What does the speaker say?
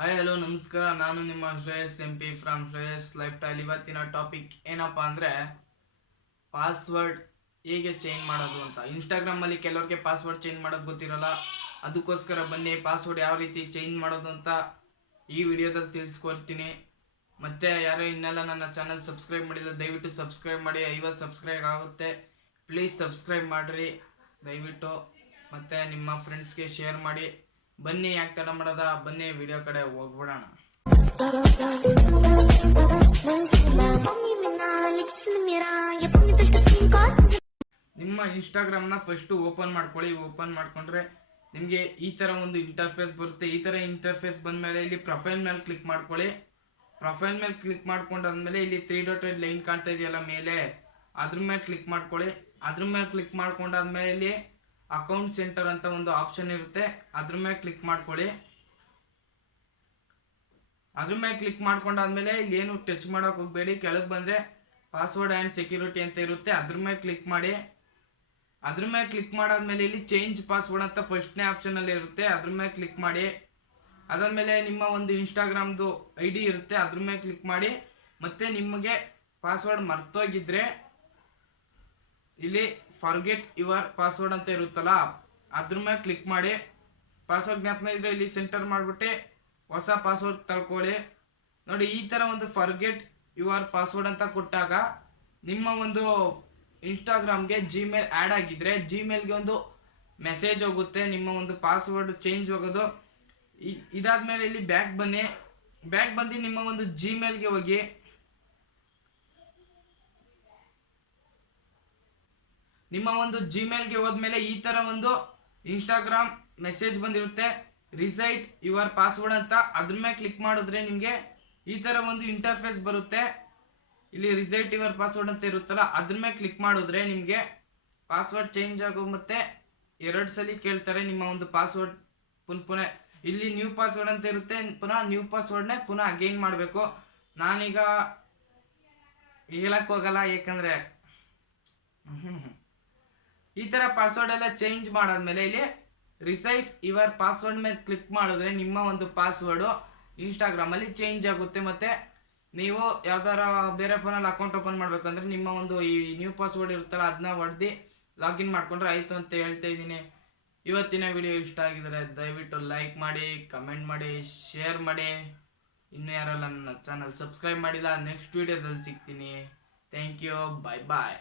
Hi hello ನಮಸ್ಕಾರ. ನಾನು ನಿಮ್ಮ Shreyas M P from Shreyas lifestyle ಇವತ್ತಿನ ಟಾಪಿಕ್ ಏನಪ್ಪ ಅಂದರೆ ಪಾಸ್ವರ್ಡ್ ಹೇಗೆ ಚೇಂಜ್ ಮಾಡೋದು ಅಂತ. ಇನ್ಸ್ಟಾಗ್ರಾಮಲ್ಲಿ ಕೆಲವ್ರಿಗೆ ಪಾಸ್ವರ್ಡ್ ಚೇಂಜ್ ಮಾಡೋದು ಗೊತ್ತಿರಲ್ಲ. ಅದಕ್ಕೋಸ್ಕರ ಬನ್ನಿ ಪಾಸ್ವರ್ಡ್ ಯಾವ ರೀತಿ ಚೇಂಜ್ ಮಾಡೋದು ಅಂತ ಈ ವಿಡಿಯೋದಲ್ಲಿ ತಿಳಿಸ್ಕೊಡ್ತೀನಿ. ಮತ್ತು ಯಾರೋ ಇನ್ನೆಲ್ಲ ನನ್ನ ಚಾನಲ್ ಸಬ್ಸ್ಕ್ರೈಬ್ ಮಾಡಿಲ್ಲ, ದಯವಿಟ್ಟು ಸಬ್ಸ್ಕ್ರೈಬ್ ಮಾಡಿ. ಐವತ್ತು ಸಬ್ಸ್ಕ್ರೈಬ್ ಆಗುತ್ತೆ. ಪ್ಲೀಸ್ ಸಬ್ಸ್ಕ್ರೈಬ್ ಮಾಡಿರಿ. ದಯವಿಟ್ಟು ಮತ್ತು ನಿಮ್ಮ ಫ್ರೆಂಡ್ಸ್ಗೆ ಶೇರ್ ಮಾಡಿ. ಬನ್ನಿ ಯಾಕೆ ತಡ ಮಾಡದ? ಬನ್ನಿ ವಿಡಿಯೋ ಕಡೆ ಹೋಗ್ಬಿಡೋಣ. ನಿಮ್ಮ ಇನ್ಸ್ಟಾಗ್ರಾಮ್ನ ಫಸ್ಟು ಓಪನ್ ಮಾಡ್ಕೊಳ್ಳಿ. ಓಪನ್ ಮಾಡ್ಕೊಂಡ್ರೆ ನಿಮಗೆ ಈ ಥರ ಒಂದು ಇಂಟರ್ಫೇಸ್ ಬರುತ್ತೆ. ಈ ಥರ ಇಂಟರ್ಫೇಸ್ ಬಂದ ಮೇಲೆ ಇಲ್ಲಿ ಪ್ರೊಫೈಲ್ ಮೇಲೆ ಕ್ಲಿಕ್ ಮಾಡ್ಕೊಳ್ಳಿ. ಪ್ರೊಫೈಲ್ ಮೇಲೆ ಕ್ಲಿಕ್ ಮಾಡ್ಕೊಂಡಾದ್ಮೇಲೆ ಇಲ್ಲಿ ತ್ರೀ ಡಾಟೆಡ್ ಲೈನ್ ಕಾಣ್ತಾ ಇದೆಯಲ್ಲ ಮೇಲೆ? ಅದ್ರ ಮೇಲೆ ಕ್ಲಿಕ್ ಮಾಡ್ಕೊಳ್ಳಿ. ಅದ್ರ ಮೇಲೆ ಕ್ಲಿಕ್ ಮಾಡ್ಕೊಂಡಾದ್ಮೇಲೆ ಇಲ್ಲಿ ಅಕೌಂಟ್ ಸೆಂಟರ್ ಅಂತ ಒಂದು ಆಪ್ಷನ್ ಇರುತ್ತೆ. ಅದ್ರ ಮೇಲೆ ಕ್ಲಿಕ್ ಮಾಡ್ಕೊಳ್ಳಿ. ಅದ್ರ ಮೇಲೆ ಕ್ಲಿಕ್ ಮಾಡ್ಕೊಂಡಾದ್ಮೇಲೆ ಇಲ್ಲಿ ಏನು ಟಚ್ ಮಾಡೋಕೆ ಹೋಗಬೇಡಿ. ಕೆಳಗೆ ಬಂದರೆ ಪಾಸ್ವರ್ಡ್ ಆ್ಯಂಡ್ ಸೆಕ್ಯೂರಿಟಿ ಅಂತ ಇರುತ್ತೆ. ಅದ್ರ ಮೇಲೆ ಕ್ಲಿಕ್ ಮಾಡಿ. ಅದ್ರ ಮೇಲೆ ಕ್ಲಿಕ್ ಮಾಡಾದ್ಮೇಲೆ ಇಲ್ಲಿ ಚೇಂಜ್ ಪಾಸ್ವರ್ಡ್ ಅಂತ ಫಸ್ಟ್ನೇ ಆಪ್ಷನಲ್ಲಿ ಇರುತ್ತೆ. ಅದ್ರ ಮೇಲೆ ಕ್ಲಿಕ್ ಮಾಡಿ. ಅದಾದಮೇಲೆ ನಿಮ್ಮ ಒಂದು ಇನ್ಸ್ಟಾಗ್ರಾಮ್ದು ಐ ಡಿ ಇರುತ್ತೆ. ಅದ್ರ ಮೇಲೆ ಕ್ಲಿಕ್ ಮಾಡಿ. ಮತ್ತೆ ನಿಮಗೆ ಪಾಸ್ವರ್ಡ್ ಮರ್ತೋಗಿದ್ರೆ ಇಲ್ಲಿ ಫಾರ್ಗೆಟ್ ಯುವರ್ ಪಾಸ್ವರ್ಡ್ ಅಂತ ಇರುತ್ತಲ್ಲ, ಅದ್ರ ಮೇಲೆ ಕ್ಲಿಕ್ ಮಾಡಿ. ಪಾಸ್ವರ್ಡ್ ಜ್ಞಾಪನ ಇದ್ರೆ ಇಲ್ಲಿ ಸೆಂಟರ್ ಮಾಡಿಬಿಟ್ಟು ಹೊಸ ಪಾಸ್ವರ್ಡ್ ತಳ್ಕೊಳ್ಳಿ. ನೋಡಿ, ಈ ಥರ ಒಂದು ಫರ್ಗೆಟ್ ಯುವರ್ ಪಾಸ್ವರ್ಡ್ ಅಂತ ಕೊಟ್ಟಾಗ ನಿಮ್ಮ ಒಂದು ಇನ್ಸ್ಟಾಗ್ರಾಮ್ಗೆ ಜಿಮೇಲ್ ಆ್ಯಡ್ ಆಗಿದ್ರೆ ಜಿಮೇಲ್ಗೆ ಒಂದು ಮೆಸೇಜ್ ಹೋಗುತ್ತೆ, ನಿಮ್ಮ ಒಂದು ಪಾಸ್ವರ್ಡ್ ಚೇಂಜ್ ಹೋಗೋದು. ಇದಾದ ಇದಾದ್ಮೇಲೆ ಇಲ್ಲಿ ಬ್ಯಾಕ್ ಬನ್ನಿ. ಬ್ಯಾಕ್ ಬಂದು ನಿಮ್ಮ ಒಂದು ಜಿಮೇಲ್ಗೆ ಹೋಗಿ ನಿಮ್ಮ ಒಂದು ಜಿಮೇಲ್ಗೆ ಹೋದ್ಮೇಲೆ ಈ ಥರ ಒಂದು ಇನ್ಸ್ಟಾಗ್ರಾಮ್ ಮೆಸೇಜ್ ಬಂದಿರುತ್ತೆ. ರಿಸೈಟ್ ಯುವರ್ ಪಾಸ್ವರ್ಡ್ ಅಂತ. ಅದ್ರ ಮೇಲೆ ಕ್ಲಿಕ್ ಮಾಡಿದ್ರೆ ನಿಮಗೆ ಈ ಥರ ಒಂದು ಇಂಟರ್ಫೇಸ್ ಬರುತ್ತೆ. ಇಲ್ಲಿ ರಿಸೈಟ್ ಯುವರ್ ಪಾಸ್ವರ್ಡ್ ಅಂತ ಇರುತ್ತಲ್ಲ, ಅದ್ರ ಮೇಲೆ ಕ್ಲಿಕ್ ಮಾಡಿದ್ರೆ ನಿಮಗೆ ಪಾಸ್ವರ್ಡ್ ಚೇಂಜ್ ಆಗೋ ಮತ್ತೆ ಎರಡು ಸಲ ಕೇಳ್ತಾರೆ ನಿಮ್ಮ ಒಂದು ಪಾಸ್ವರ್ಡ್ ಪುನಃ ಪುನಃ ಇಲ್ಲಿ ನ್ಯೂ ಪಾಸ್ವರ್ಡ್ ಅಂತ ಇರುತ್ತೆ, ಪುನಃ ನ್ಯೂ ಪಾಸ್ವರ್ಡ್ನೇ ಪುನಃ ಅಗೈನ್ ಮಾಡಬೇಕು. ನಾನೀಗ ಹೇಳಕ್ ಹೋಗಲ್ಲ, ಏಕೆಂದ್ರೆ. ಈ ತರ ಪಾಸ್ವರ್ಡ್ ಎಲ್ಲ ಚೇಂಜ್ ಮಾಡಾದ್ಮೇಲೆ ಇಲ್ಲಿ ರಿಸೈಟ್ ಯುವರ್ ಪಾಸ್ವರ್ಡ್ ಮೇಲೆ ಕ್ಲಿಕ್ ಮಾಡಿದ್ರೆ ನಿಮ್ಮ ಒಂದು ಪಾಸ್ವರ್ಡು ಇನ್ಸ್ಟಾಗ್ರಾಮಲ್ಲಿ ಚೇಂಜ್ ಆಗುತ್ತೆ. ಮತ್ತೆ ನೀವು ಯಾವ್ದಾರ ಬೇರೆ ಫೋನಲ್ಲಿ ಅಕೌಂಟ್ ಓಪನ್ ಮಾಡ್ಬೇಕಂದ್ರೆ ನಿಮ್ಮ ಒಂದು ಈ ನ್ಯೂ ಪಾಸ್ವರ್ಡ್ ಇರುತ್ತಲ್ಲ ಅದನ್ನ ಹೊಡೆದು ಲಾಗಿನ್ ಮಾಡ್ಕೊಂಡ್ರೆ ಆಯಿತು ಅಂತ ಹೇಳ್ತಾ ಇದ್ದೀನಿ. ಇವತ್ತಿನ ವಿಡಿಯೋ ಇಷ್ಟ ಆಗಿದ್ರೆ ದಯವಿಟ್ಟು ಲೈಕ್ ಮಾಡಿ ಕಮೆಂಟ್ ಮಾಡಿ ಶೇರ್ ಮಾಡಿ. ಇನ್ನೂ ಯಾರೆಲ್ಲ ನನ್ನ ಚಾನಲ್ ಸಬ್ಸ್ಕ್ರೈಬ್ ಮಾಡಿಲ್ಲ ನೆಕ್ಸ್ಟ್ ವಿಡಿಯೋದಲ್ಲಿ ಸಿಗ್ತೀನಿ. Thank you bye bye